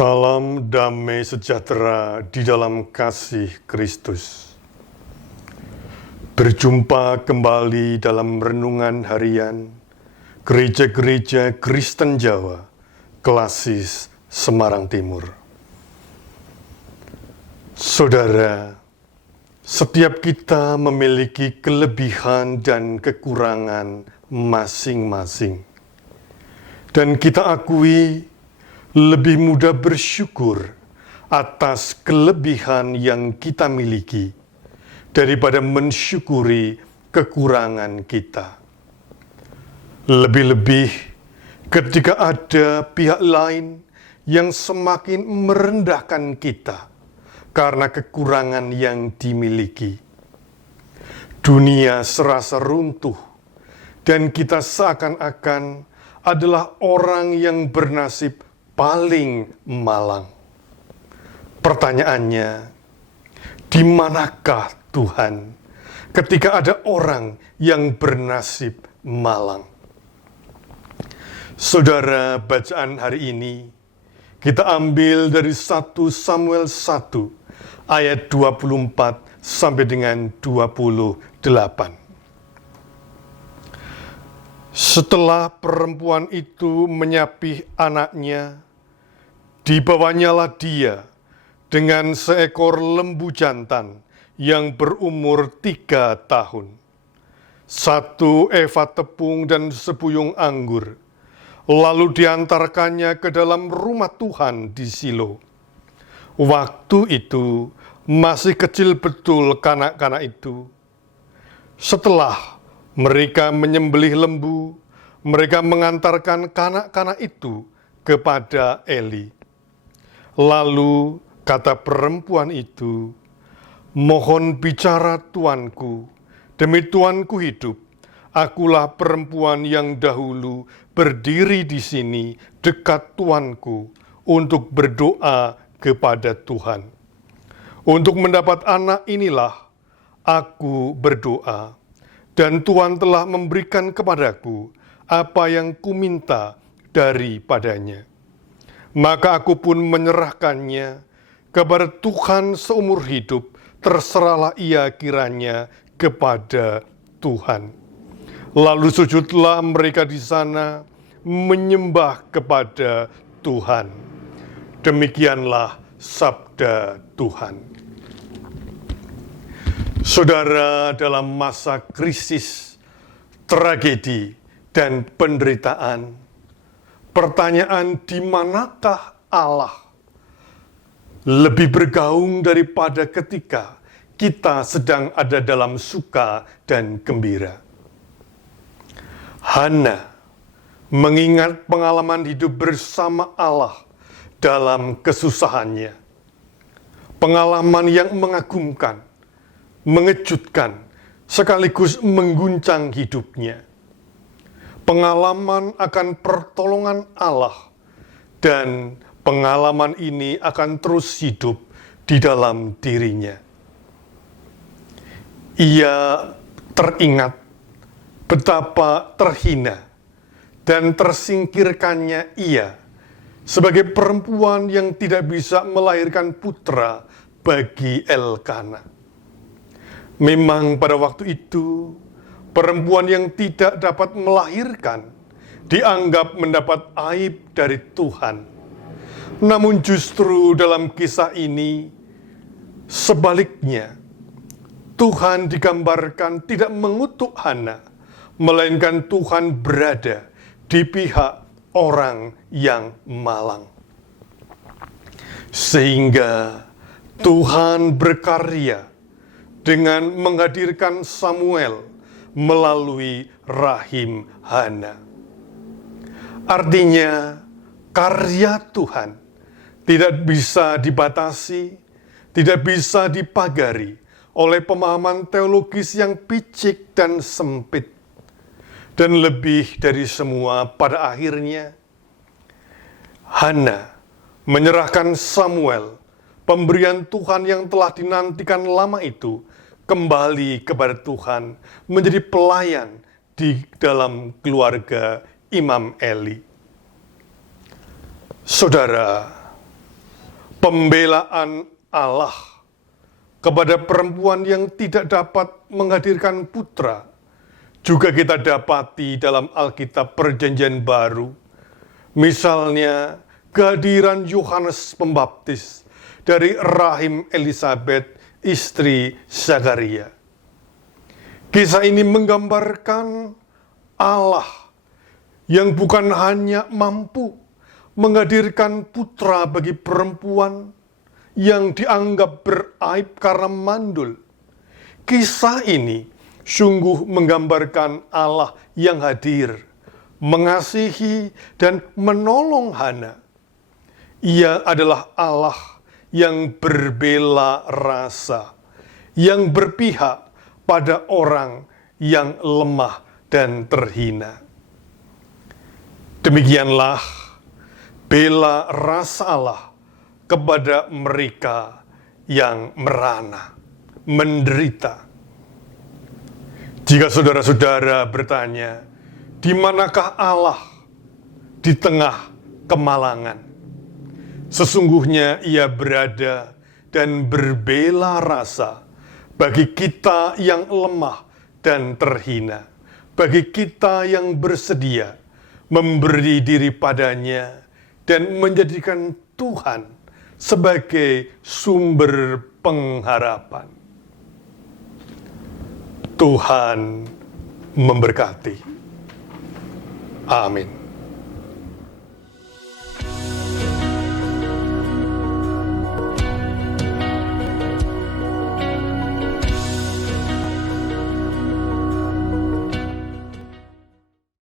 Salam damai sejahtera di dalam kasih Kristus. Berjumpa kembali dalam renungan harian Gereja-Gereja Kristen Jawa, Klasis Semarang Timur. Saudara, setiap kita memiliki kelebihan dan kekurangan masing-masing. Dan kita akui lebih mudah bersyukur atas kelebihan yang kita miliki daripada mensyukuri kekurangan kita. Lebih-lebih ketika ada pihak lain yang semakin merendahkan kita karena kekurangan yang dimiliki. Dunia serasa runtuh dan kita seakan-akan adalah orang yang bernasib paling malang. Pertanyaannya, di manakah Tuhan ketika ada orang yang bernasib malang? Saudara, bacaan hari ini kita ambil dari 1 Samuel 1 ayat 24 sampai dengan 28. Setelah perempuan itu menyapih anaknya, dibawanyalah dia dengan seekor lembu jantan yang berumur 3 tahun, 1 eva tepung dan sebuyung anggur, lalu diantarkannya ke dalam rumah Tuhan di Silo. Waktu itu masih kecil betul kanak-kanak itu. Setelah mereka menyembelih lembu, mereka mengantarkan kanak-kanak itu kepada Eli. Lalu kata perempuan itu, "Mohon bicara tuanku, demi tuanku hidup, akulah perempuan yang dahulu berdiri di sini dekat tuanku untuk berdoa kepada Tuhan. Untuk mendapat anak inilah aku berdoa, dan Tuhan telah memberikan kepadaku apa yang kuminta daripadanya. Maka aku pun menyerahkannya kepada Tuhan seumur hidup, terserahlah ia kiranya kepada Tuhan." Lalu sujudlah mereka di sana menyembah kepada Tuhan. Demikianlah sabda Tuhan. Saudara, dalam masa krisis, tragedi, dan penderitaan, pertanyaan di manakah Allah lebih bergaung daripada ketika kita sedang ada dalam suka dan gembira. Hana mengingat pengalaman hidup bersama Allah dalam kesusahannya. Pengalaman yang mengagumkan, mengejutkan, sekaligus mengguncang hidupnya. Pengalaman akan pertolongan Allah, dan pengalaman ini akan terus hidup di dalam dirinya. Ia teringat betapa terhina dan tersingkirkannya ia sebagai perempuan yang tidak bisa melahirkan putra bagi Elkana. Memang pada waktu itu, perempuan yang tidak dapat melahirkan dianggap mendapat aib dari Tuhan. Namun justru dalam kisah ini, sebaliknya, Tuhan digambarkan tidak mengutuk Hana, melainkan Tuhan berada di pihak orang yang malang. Sehingga Tuhan berkarya dengan menghadirkan Samuel melalui rahim Hana. Artinya, karya Tuhan tidak bisa dibatasi, tidak bisa dipagari oleh pemahaman teologis yang picik dan sempit. Dan lebih dari semua, pada akhirnya, Hana menyerahkan Samuel, pemberian Tuhan yang telah dinantikan lama itu, kembali kepada Tuhan, menjadi pelayan di dalam keluarga Imam Eli. Saudara, Pembelaan Allah kepada perempuan yang tidak dapat menghadirkan putra juga kita dapati dalam Alkitab Perjanjian Baru. Misalnya, kehadiran Yohanes Pembaptis dari rahim Elisabet, istri Zakaria. Kisah ini menggambarkan Allah yang bukan hanya mampu menghadirkan putra bagi perempuan yang dianggap beraib karena mandul. Kisah ini sungguh menggambarkan Allah yang hadir, mengasihi dan menolong Hana. Ia adalah Allah yang berbela rasa, yang berpihak pada orang yang lemah dan terhina. Demikianlah bela rasa Allah kepada mereka yang merana, menderita. Jika saudara-saudara bertanya, di manakah Allah di tengah kemalangan? Sesungguhnya ia berada dan berbela rasa bagi kita yang lemah dan terhina, bagi kita yang bersedia memberi diri padanya dan menjadikan Tuhan sebagai sumber pengharapan. Tuhan memberkati. Amin.